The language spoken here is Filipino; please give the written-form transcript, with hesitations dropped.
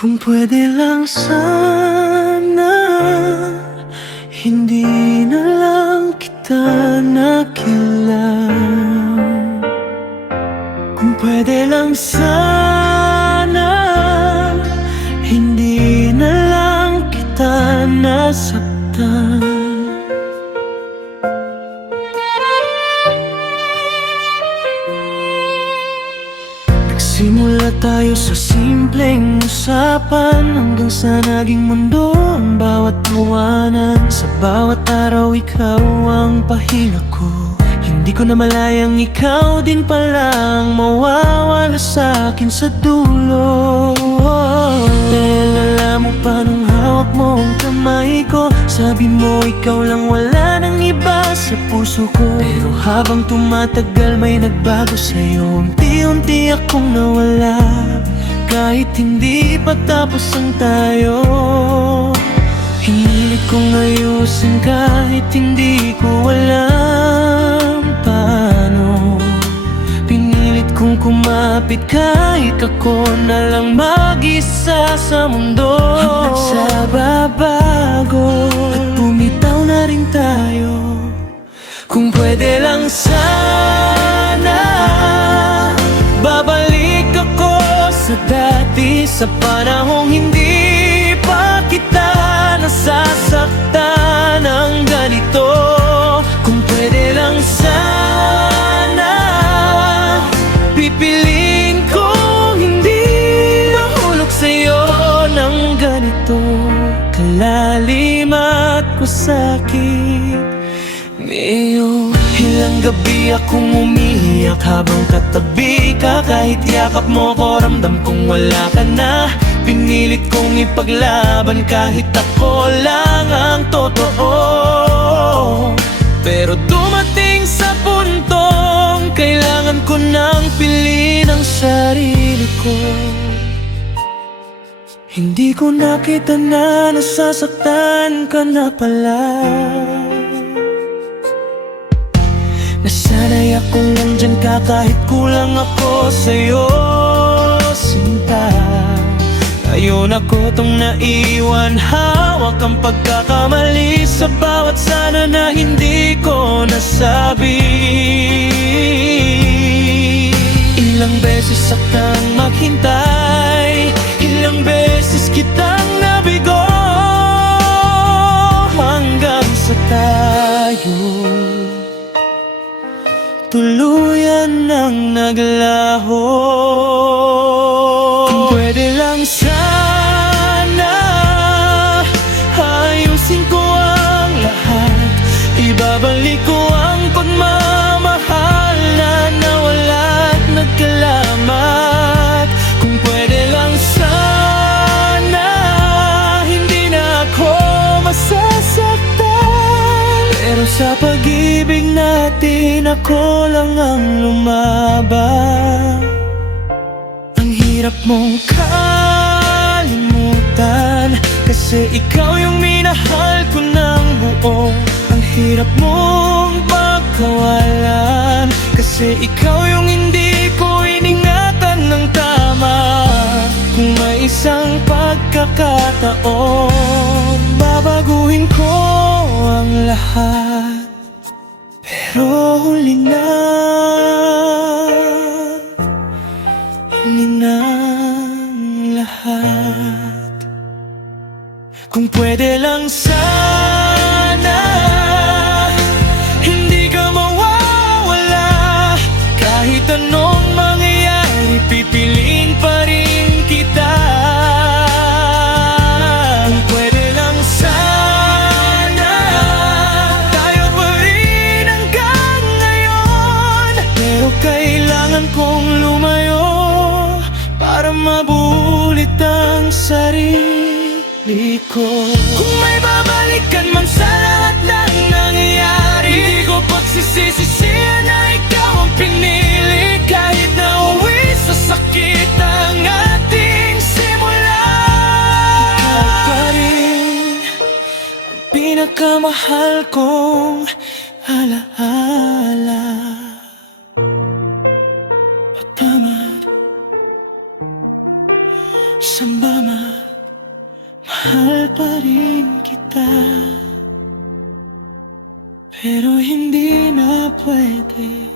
Kung pwede lang sana, hindi na lang kita nakilang. Kung pwede lang sana, hindi na lang kita nasaktan. Simula tayo sa simpleng usapan, hanggang sa naging mundo ang bawat tawanan. Sa bawat araw ikaw ang pahinga ko. Hindi ko na malayang ikaw din palang mawawala sa akin sa dulo. Dahil alam mo pa nung hawak mo ang kamay ko, sabi mo ikaw lang, wala nang iba sa puso ko. Pero habang tumatagal may nagbago sa'yo, unti-unti akong nawala. Kahit hindi pa tapos ang tayo, hinilit kong ayusin kahit hindi ko alam paano. Pinilit kong kumapit kahit ako na lang mag-isa sa mundo. Hanggang sa babago at bumitaw na rin tayo. Kung pwede lang sana, babalik ako sa dati, sa panahong hindi pa kita nasasaktan ng ganito. Kung pwede lang sana, pipiliin ko hindi mahulog sa'yo ng ganito kalalim at masakit. Ngayon, ilang gabi akong umiiyak habang katabi ka. Kahit yakap mo ko, ramdam kong wala ka na. Pinilit kong ipaglaban kahit ako lang ang totoo. Pero dumating sa puntong kailangan ko nang piliin ang sarili ko. Hindi ko nakita na nasasaktan ka na pala. Nasanay akong nandyan ka kahit kulang ako sa'yo, sinta. Ngayon ako tong naiwan, hawak ang pagkakamali sa bawat sana na hindi ko nasabi. Ilang beses akang maghintay, ilang beses kitang nabigo, hanggang sa tayo tuluyan ng naglaho. Kung pwede lang sana, ayusin ko ang lahat. Ibabalik ko ang pagmamahal na nawala at nagkalamat. Kung pwede lang sana, hindi na ako masasaktan. Pero sa pag-ibig natin, ako lang ang lumaban. Ang hirap mong kalimutan, kasi ikaw yung minahal ko ng buo. Ang hirap mong pagkawalan, kasi ikaw yung hindi ko iningatan ng tama. Kung may isang pagkakataon, babaguhin ko ang lahat. Pero huli na ang lahat. Kung pwede lang sana, hindi ka mawawala. Kahit anong mangyayari, pipiliin pa rin kita. Kung pwede lang sana, tayo pa rin hanggang ngayon. Pero kailangan kong lumayo para mabulit ang sarili ko. Kung may babalikan man sa lahat ng nangyayari, hindi ko pagsisisihan na ikaw ang pinili. Kahit na uwi sa sakit ang ating simula, ikaw pa rin ang pinakamahal kong alaala. Patama sa mama, mahal pa rin kita. Pero hindi na pwede